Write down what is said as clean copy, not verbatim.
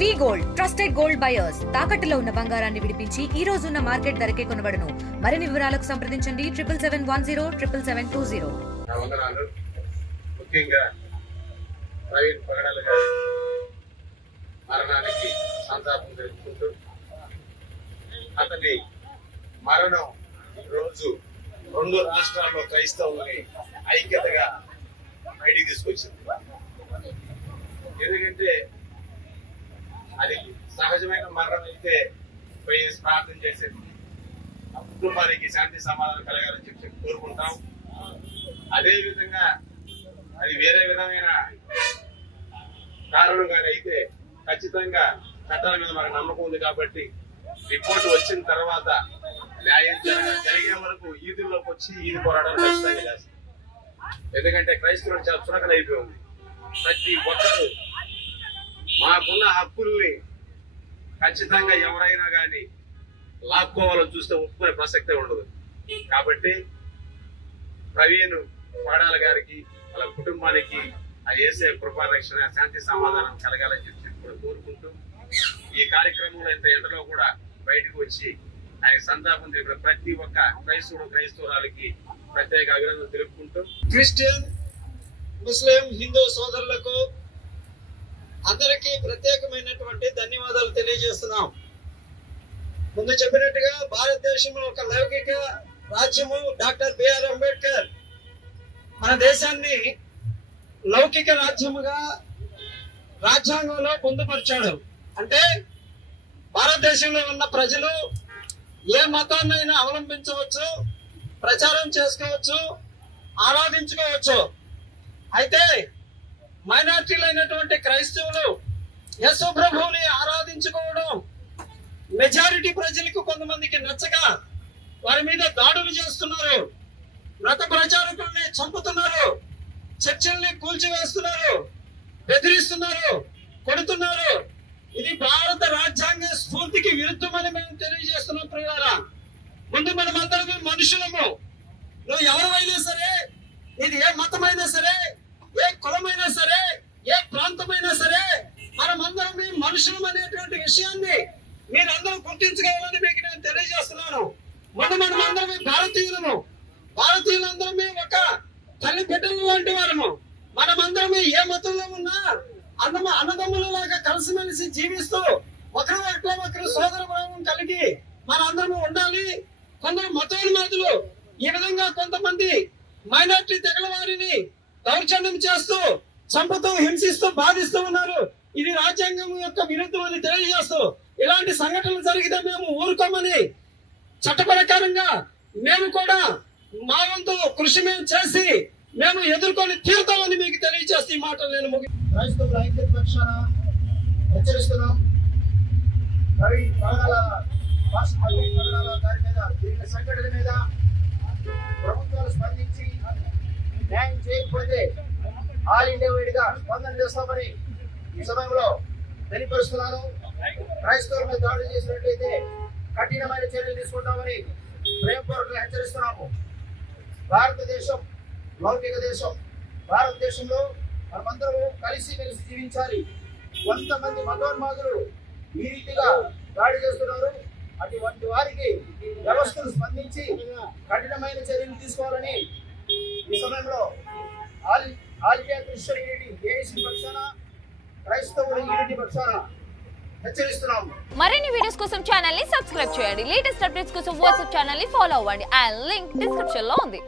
వి gold trusted gold buyers తాకట్టులో ఉన్న బంగారాన్ని విడిపించి ఈ రోజు ఉన్న మార్కెట్ ధరకే కొనబడును. మరిన్ని వివరాలకు సంప్రదించండి 7710 ముఖ్యంగా ప్రవీణ్ పగడాల గారి మరణానికి సంతాపం తెలుపుకుంటూ అతని మరణం రోజు రెండు రాష్ట్రాల్లో క్రైస్తవులని ఐక్యతగా బయటికి తీసుకొచ్చింది. ఎందుకంటే అది సహజమైన మరణం అయితే పోయేసి ప్రార్థన చేసేది, ఆ కుటుంబానికి శాంతి సమాధానం కలగాలని చెప్పి కోరుకుంటాం. అదే విధంగా అది వేరే విధమైన కారణంగానే అయితే ఖచ్చితంగా చట్టాల మీద మనకు నమ్మకం ఉంది కాబట్టి రిపోర్ట్ వచ్చిన తర్వాత న్యాయం జరిగే వరకు ఈదుల్లోకి వచ్చి ఈది పోరాటం ఖచ్చితంగా చేస్తాం. ఎందుకంటే క్రైస్తవులు చాలా చురకలు అయిపోయింది. ప్రతి ఒక్కరు మాకున్న హక్కుల్ని ఖచ్చితంగా ఎవరైనా కానీ లాక్కోవాలని చూస్తే ఒప్పుకునే ప్రసక్తే ఉండదు. కాబట్టి ప్రవీణ్ పగడాల గారికి వాళ్ళ కుటుంబానికి ఆ యేసయ్య కృపారక్షణ శాంతి సమాధానం కలగాలని చెప్పి కూడా కోరుకుంటూ ఈ కార్యక్రమంలో ఇంత ఎండలో కూడా బయటకు వచ్చి ఆయన సంతాపం తెలిపిన ప్రతి ఒక్క క్రైస్తవురాలకి ప్రత్యేక అభినందనలు తెలుపుకుంటూ క్రిస్టియన్, ముస్లిం, హిందూ సోదరులకు అందరికీ ప్రత్యేకమైనటువంటి ధన్యవాదాలు తెలియజేస్తున్నాం. ముందు చెప్పినట్టుగా భారతదేశంలో ఒక లౌకిక రాజ్యము డాక్టర్ బిఆర్ అంబేద్కర్ మన దేశాన్ని లౌకిక రాజ్యముగా రాజ్యాంగంలో పొందుపరిచాడు. అంటే భారతదేశంలో ఉన్న ప్రజలు ఏ మతాన్నైనా అవలంబించవచ్చు, ప్రచారం చేసుకోవచ్చు, ఆరాధించుకోవచ్చు. అయితే మైనార్టీలైనటువంటి క్రైస్తవులు యేసు ప్రభువుని ఆరాధించుకోవడం మెజారిటీ ప్రజలకు కొంతమందికి నచ్చక వారి మీద దాడులు చేస్తున్నారు, మత ప్రచారకుల్ని చంపుతున్నారు, చర్చల్ని కూల్చివేస్తున్నారు, బెదిరిస్తున్నారు, కొడుతున్నారు. ఇది భారత రాజ్యాంగ స్ఫూర్తికి విరుద్ధమని మేము తెలియజేస్తున్నాం. ప్రియులారా, ముందు మనమందరము మనుషులము. నువ్వు ఎవరైనా సరే, ఇది ఏ మతమైనా సరే, ఏ కులమైనా సరే, ఏ ప్రాంతమైనా సరే, మనమందరం మనుషులం అనేటువంటి విషయాన్ని మీరందరూ గుర్తించుకోవాలని మీకు నేను తెలియజేస్తున్నాను. మనమందరం భారతీయులము. భారతీయులందరమే ఒక తల్లి బిడ్డలు లాంటి వారము. మనమందరం ఏ మతంలో ఉన్నా అన్నదమ్ములలాగా కలిసిమెలిసి జీవిస్తూ ఒకరి పట్ల ఒకరు సోదర భావం కలిగి మనందరము ఉండాలి. కొందరు మతోన్మాదులు ఈ విధంగా కొంతమంది మైనార్టీ తెగల వారిని దౌర్జన్యం చేస్తూ చంపుతూ హింసిస్తూ బాధిస్తూ ఉన్నారు. ఇది రాజ్యాంగం యొక్క విరుద్ధం అని తెలియజేస్తూ ఇలాంటి సంఘటనలు జరిగితే మేము ఊరుకోమని చట్ట ప్రకారంగా మేము కూడా మా వంతు కృషి మేము చేసి మేము ఎదుర్కొని తీరుతామని మీకు తెలియజేస్తే ఈ మాటలు నేను క్రైస్తవుల ఐక్యత పక్షాన హెచ్చరిస్తున్నాం. ప్రవీణ్ పగడాల గారి మీద జరిగిన సంఘటన మీద ప్రభుత్వాలు స్పందించి న్యాయం చేయకపోతే ఆల్ ఇండియా వైడ్గా స్పందన చేస్తామని ఈ సమయంలో తెలియపరుస్తున్నాను. క్రైస్తవుల మీద దాడులు చేసినట్లయితే కఠినమైన చర్యలు తీసుకుంటామని ప్రేమపూర్వకంగా హెచ్చరిస్తున్నాము. భారతదేశం లౌకిక దేశం. భారతదేశంలో మనమందరూ కలిసి మెలిసి జీవించాలి. కొంతమంది మతోన్మాదులు ఈ రీతిగా దాడి చేస్తున్నారు. అటువంటి వారికి వ్యవస్థలు స్పందించి కఠినమైన చర్యలు తీసుకోవాలని ఈ సమయంలో all India Christian unity AIC పక్షాన, క్రైస్తవుల యూనిటీ పక్షాన హెచ్చరిస్తున్నాము. మరిన్ని వీడియోస్ కోసం ఛానల్ ని సబ్స్క్రైబ్ చేయండి. లేటెస్ట్ అప్డేట్స్ కోసం వాట్సాప్ ఛానల్ ని ఫాలో అవ్వండి. ఆ లింక్ డిస్క్రిప్షన్ లో ఉంది.